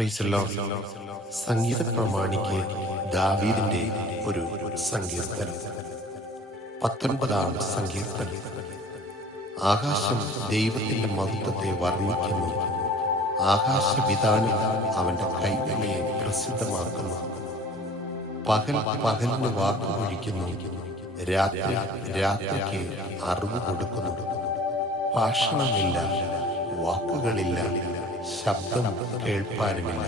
Price the lord. സംഗീത പ്രമാണിക്ക് ദാവീദിന്റെ ഒരു സങ്കീർത്തനം. 19-ാം സങ്കീർത്തനം. ആകാശം ദൈവത്തിന്റെ മഹത്വത്തെ വർണ്ണിക്കുന്നു. ആകാശവിതാനം അവന്റെ കൈവെളിയെ പ്രസിദ്ധമാക്കുന്നു. പകൽ പകലിന് വാക്കുകൊഴിക്കുന്നു, രാത്രി രാത്രിക്ക് അറിവ് കൊടുക്കുന്നു. ഭാഷണമില്ല, വാക്കുകളില്ല, ശബ്ദം കേൾപ്പാനുമില്ല.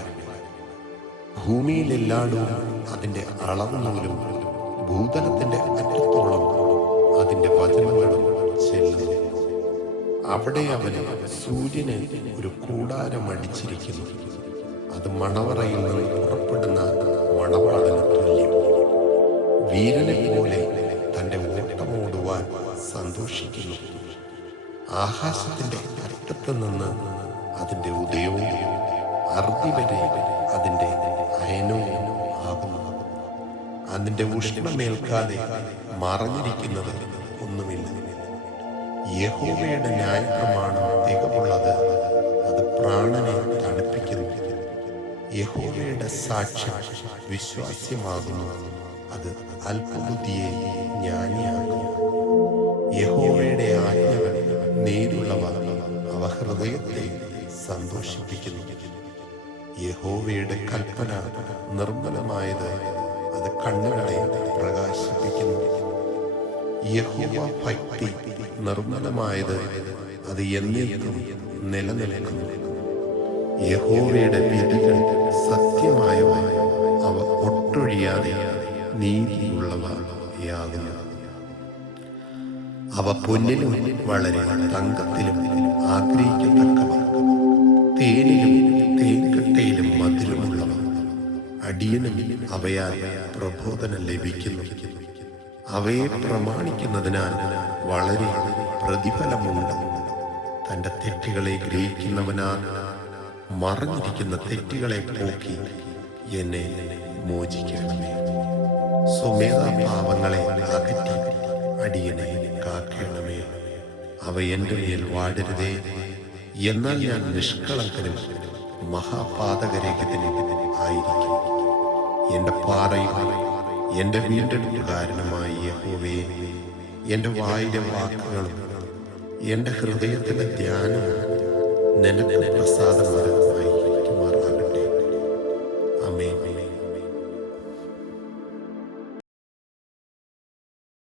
ഭൂമിയിലെല്ലാടും അതിൻ്റെ അളവ് നൂലും ഭൂതലത്തിന്റെ അറ്റത്തോളം അതിൻ്റെ വചനങ്ങളും ചെല്ലുന്നു. അവിടെ അവന് സൂര്യന് ഒരു കൂടാരം അടിച്ചിരിക്കുന്നു. അത് മണവറയിൽ നിന്ന് പുറപ്പെടുന്ന മണവാളന് തുല്യം. വീരനെ പോലെ തൻ്റെ ഓട്ടമോടുവാൻ സന്തോഷിക്കുന്നു. ആകാശത്തിന്റെ അറ്റത്ത് നിന്ന് അതിൻ്റെ ഉദയവും അറുതി വരെ അതിൻ്റെ അയനവും ആകുന്നു. അതിൻ്റെ ഉഷ്ണമേൽക്കാതെ മറഞ്ഞിരിക്കുന്നത് ഒന്നുമില്ല. യഹോവയുടെ ന്യായപ്രമാണം തികവുള്ളത്, അത് പ്രാണനെ തണുപ്പിക്കുന്നു. യഹോവയുടെ സാക്ഷ്യം വിശ്വാസ്യമാകുന്നു, അത് അല്പബുദ്ധിയെ ജ്ഞാനിയാകുന്നു. യഹോവയുടെ ആജ്ഞകൾ നേരുള്ളവ, അവ ഹൃദയത്തെ സന്തോഷിപ്പിക്കുന്നു. യഹോവയുടെ കൽപ്പന നിർമ്മലമായത്, അത് കണ്ണുകളെ പ്രകാശിപ്പിക്കുന്നു. യഹോവ ഭക്തി നിർമ്മലമായത്, അത് എന്നേക്കും നിലനിൽക്കുന്നു. യഹോവയുടെ വിധികൾ സത്യമായവ, അവ ഒട്ടൊഴിയാതെ നീതിയുള്ളവയാകുന്നു. അവ പൊന്നിലും വളരെ തങ്കത്തിലും ആഗ്രഹിക്കത്തക്കവ, തേനിലും തേൻകട്ടയിലും മധുരമുള്ളവ. അടിയനും അവയാൽ പ്രബോധനം ലഭിക്കുന്നു. അവയെ പ്രമാണിക്കുന്നതിനാൽ വളരെ പ്രതിഫലമുണ്ട്. തൻ്റെ തെറ്റുകളെ ഗ്രഹിക്കുന്നവനാൽ മറഞ്ഞിരിക്കുന്ന തെറ്റുകളെ പോക്കി എന്നെ മോചിക്കണമേ. സ്വമേധാഭാവങ്ങളെ അകറ്റി അടിയനെ കാക്കണമേ. അവ എൻ്റെ മേൽ വാടരുതേ. എന്നാൽ ഞാൻ നിഷ്കളങ്കനും മഹാപാതകരഹിതനും ആയിരിക്കും. എൻ്റെ പാറയും എൻ്റെ വീണ്ടെടുപ്പുകാരനുമായ യഹോവേ, എൻ്റെ വായിലെ വാക്കുകളും എൻ്റെ ഹൃദയത്തിലെ ധ്യാനവും നിനക്ക് പ്രസാദം